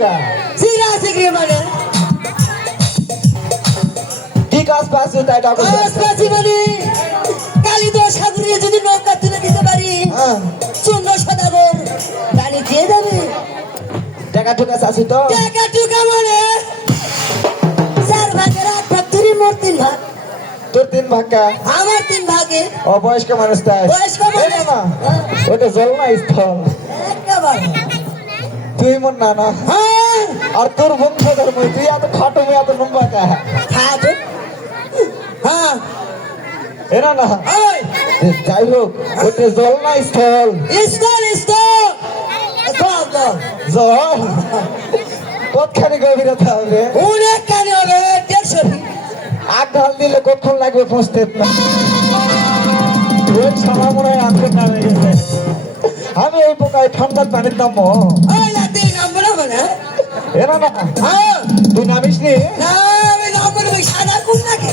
কা সিরা সিগরি মানে কি কাজ পাচ্ছ তাই ডাকো আসপাসি মানে কালী তো সাগরে যদি নৌকা তুলে দিতে পারি সুন্দর সদাগর গাড়ি দিয়ে যাবে টাকা টুকা চাচ্ছি তো টাকা টুকা মানে চার ভাগের আট ভাগ তুই মোর তিন ভাগ তোর 3 ভাগ কা আমার তিন ভাগে অবয়স্ক মানুষ তাই বয়স্ক মানুষ। না ওটা জল না স্থল একেবারে তুই মন না না হ্যাঁ আর তোর বংশধর মই তুই এত খাটো মই এত লম্বা কা খাটো হ্যাঁ এরা না ওই যাই হোক ওটা জল না স্থল ইস্তার কম কম জল কতখানি গভীরতা হবে অনেক কানে হবে 150 ফিট আগ ঢাল দিলে কতক্ষণ লাগবে পৌঁছতে না ওই সময় মনে হয় আজকে নামে গেছে আমি এই পোকায় ঠান্ডার পানির নামবো ওই লাতে নাম্বার মানে এরা না হ্যাঁ তুই নামিস নি না আমি নাম্বার ওই সাদা কোন নাকি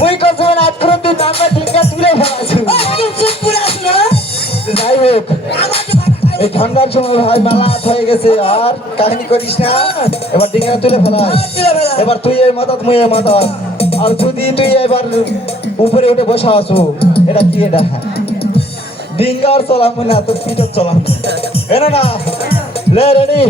মুই কত রাত করে তুই নামে ঠিকা তুলে ফেলাছি তুই চুপ করে আস না যাই হোক আমার তো ভাড়া খাই এই ঠান্ডার সময় ভাই মেলা হাত হয়ে গেছে আর কাহিনী করিস না এবার ডিঙ্গা তুলে ফেলাস এবার তুই এই মাথাত মুই এই মাথাত আর যদি তুই এবার উপরে উঠে বসা আসু এটা কি এটা ডিঙ্গা আর চলাম না তোর পিঠত চলাম এনে না লে রেডি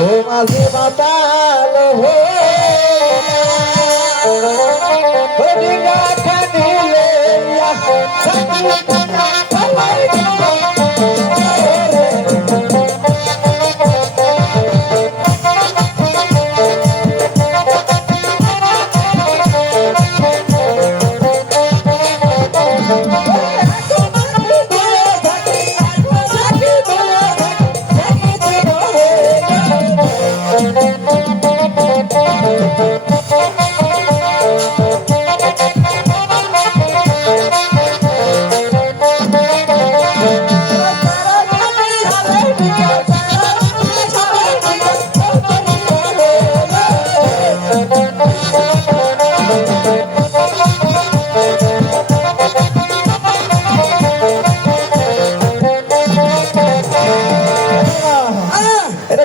ও মাঝি মাতাল হো ডিঙ্গা খানিলে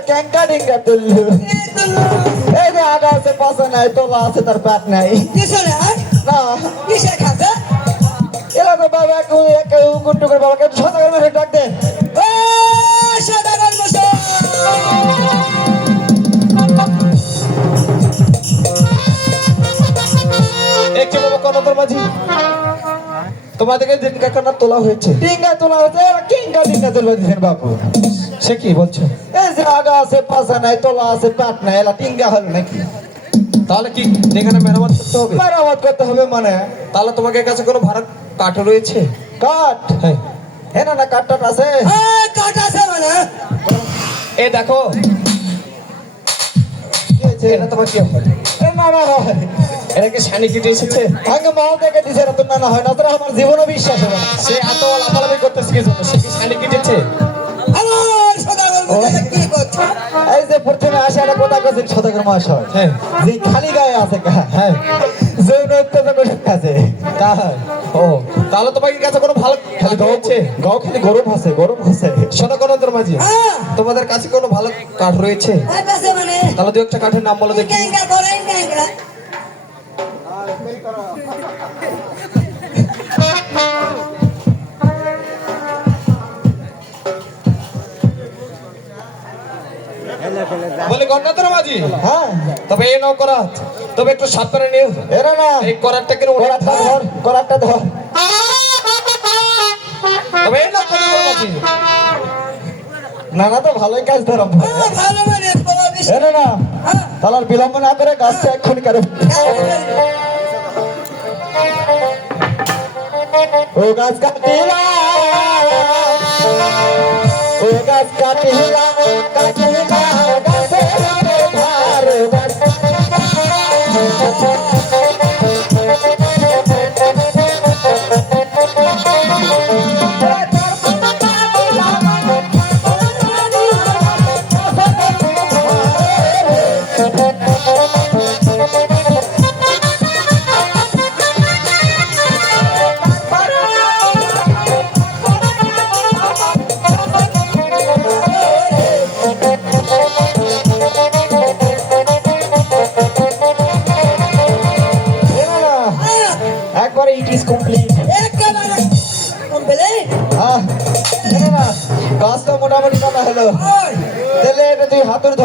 ক্যাঙ্কা ডিঙ্গা তুললু এই যে আগা আছে পাশে নাই তোলা আছে তার প্যাট নাই কিসলে না কিসে খাতে এরা তো বাবা এক গুন্টু করে বাবাকে সদাগর মেরে ডাক দে ও সদাগর মশাই একটু বাবা কত তোর মাঝি তোমাদেরকে ডিঙ্গা কেন তোলা হয়েছে ডিঙ্গা তোলা হয়েছে কিঙ্গা ডিঙ্গা তোলা দিয়েছেন বাপু সে কি বলছো এই যে আগা আছে পাশা নাই তোলা আছে প্যাট নাই এলা টিঙ্গা হলো নাকি তাহলে কি এখানে মেরামত করতে হবে? মেরামত করতে হবে মানে তাহলে তোমাকে কাছে কোনো ভাড়া কাঠ রয়েছে? কাঠ হ্যাঁ হ্যাঁ না কাঠ টাট আছে কাট আছে মানে এ দেখো এটা তোমার কি হয়? এ না না হয় এটাকে শানি কেটে এসেছে। আগে মাল দেখে দিছে না তো না না হয় না তোর আমার জীবনও বিশ্বাস হবে না সে এত লাফালাফি করতেছে কি জন্য? সে কি শানি কেটেছে? আমার সদাগর মশাই কি করছে এই যে প্রথমে আসে একটা কথা কইছেন সদাগর মহাশয় হ্যাঁ যে খালি গায়ে আছে কা হ্যাঁ যৌন অত্যাচার করে আছে তাই ও তাহলে তোমাকে কাছে কোনো ভালো খালি খালি গাও রয়েছে? গাও খালি গরম আছে গরম আছে সদাগরের মাঝে হ্যাঁ তোমাদের কাছে কোনো ভালো কাঠ রয়েছে? আছে মানে তাহলে দু একটা কাঠের নাম বলো দেখি। ক্যাঙ্গা করেন ক্যাঙ্গা বলে গণনাথের মাঝি হ্যাঁ তবে এই নাও করা তবে একটু সাবধানে নিও। এরা না এই করারটা কেন করারটা ধর করারটা ধর তবে এই নাও করা মাঝি না না তো ভালোই কাজ ধরম ভালো মানে বাবা বেশি এরা না তাহলে আর বিলম্ব না করে গাছটা এক্ষুনি কারো ও গাছ কাটিলা ও গাছ কাটিলা কাটিলা গাছে ধার গাছ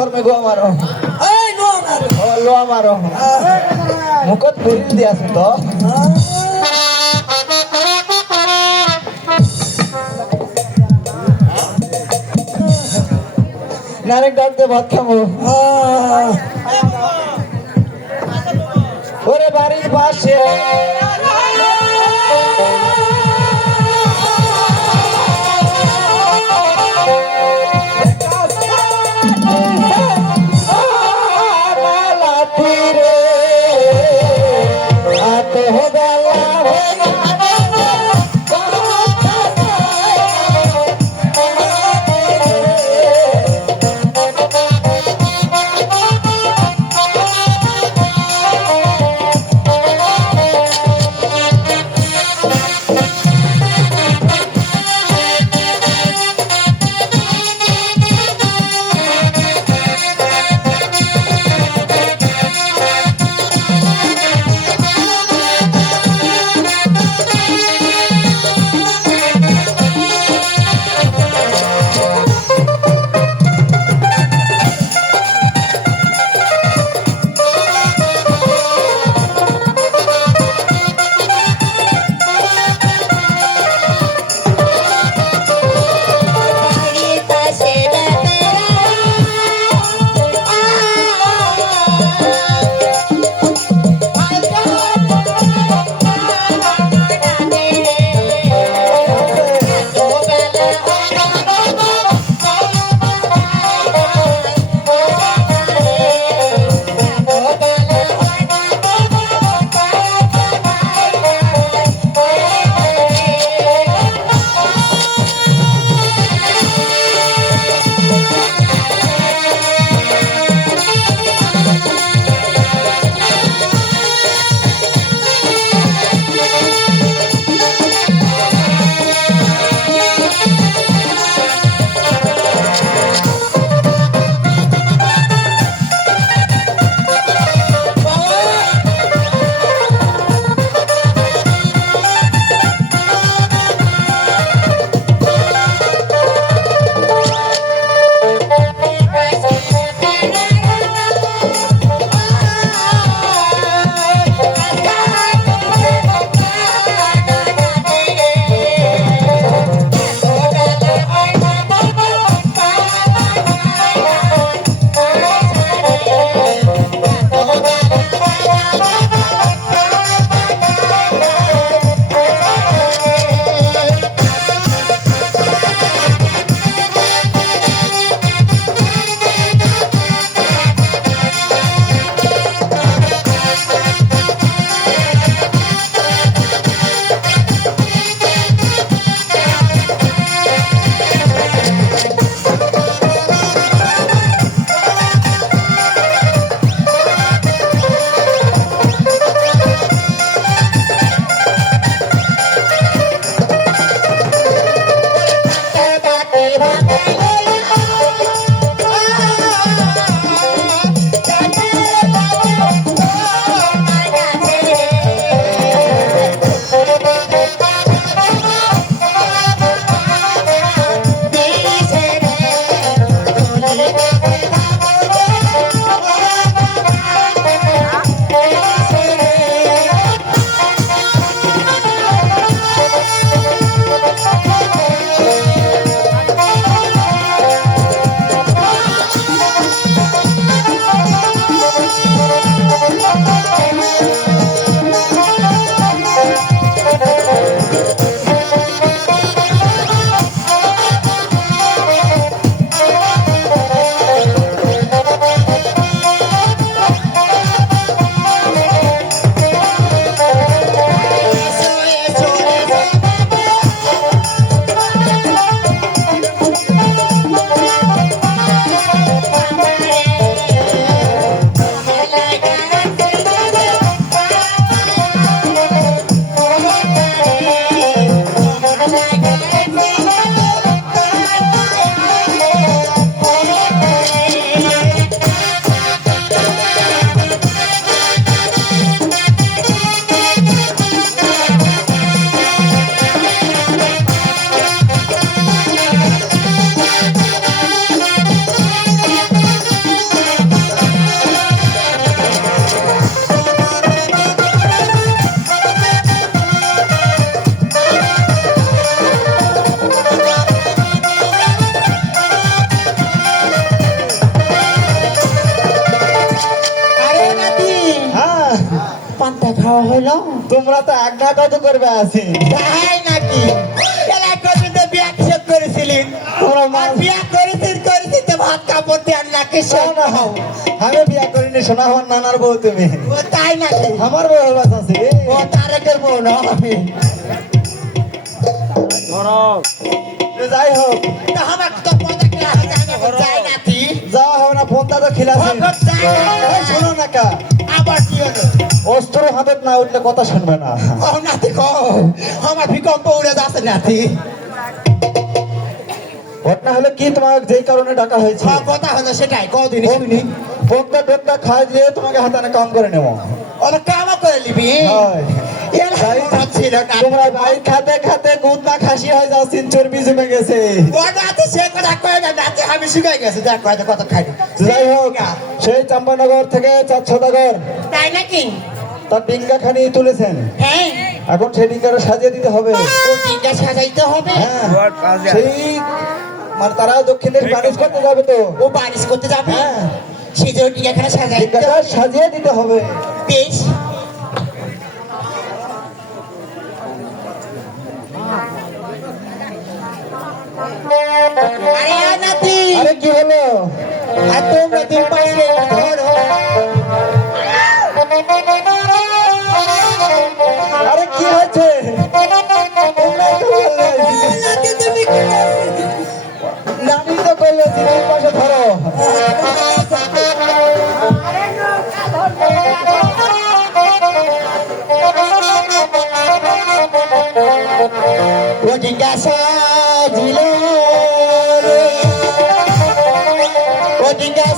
ধর্মে গো আমারো এই নো আমার ও লো আমারো মুখত পুরি দি আছো তো নারেক ডালতে ভাত খাবো ওরে বাড়ির পাশে খাওয়া হলো তোমরা তো আজ্ঞা কত করবে আছি তাই নাকি এলা কদিন তো বিয়া কিসব করেছিলেন তোমরা আর মাছ বিয়া করেছেন তো ভাত কাপড় দেন না কিসব না হও আমি বিয়া করিনি শোনা আমার নানার বউ তুমি ও তাই নাকি আমার বউ বাস আছে ও তারেকের বউ না আমি যাই হোক তা আমার তো পদা খেলা হয়ে যায় না যাই নাতি যা হবে না ফোনটা তো খিলাছি ও যাই না। এই শোনো না কা আবার কি হলো অস্ত্র হাতে না উঠলে কথা শুনবে না ও নাতি কো আমার ভূকম্প উড়ে যাচ্ছে নাতি ঘটনা হলো কি তোমার যেই কারণে ডাকা হয়েছে কথা হলো সেটাই কদিন শুনি ফোনটা টোনটা খাই দিয়ে তোমাকে হাতানে কাম করে নেবো ওরা কামও করে নিবি হয়। এর ছিল না তোমরা ভাই খাতে খাতে গুদ না খাসি হয়ে যাও সিন চর্বি জমে গেছে ও নাতি সে কথা কয় না নাতি আমি শুকাই গেছে দেখ কয়টা কথা খাই যাই হোক সেই চাম্পানগর থেকে 4 সদাগর তাই নাকি তার ডিঙ্গা খানি তুলেছেন হ্যাঁ এখন সেই ডিঙ্গাটা সাজিয়ে দিতে হবে ও দিনটা সাজাইতে হবে হ্যাঁ সেই মানে তারা দক্ষিণের বাণিজ্য করতে যাবে তো ও বারিশ করতে যাবে হ্যাঁ সেই জন্য এখানে সাজাইতে ডিঙ্গাটা সাজিয়ে দিতে হবে বেশ আরে আ নাতি আরে কি হলো আর তোমরা দুই পাশে ধরো আরে কি হয়েছে তোমরাই তো বললে। নাতি তুমি কি নানি তো করলে দিদির পাশে ধরো ও ডিঙ্গা সাজিল রে ও ডিঙ্গা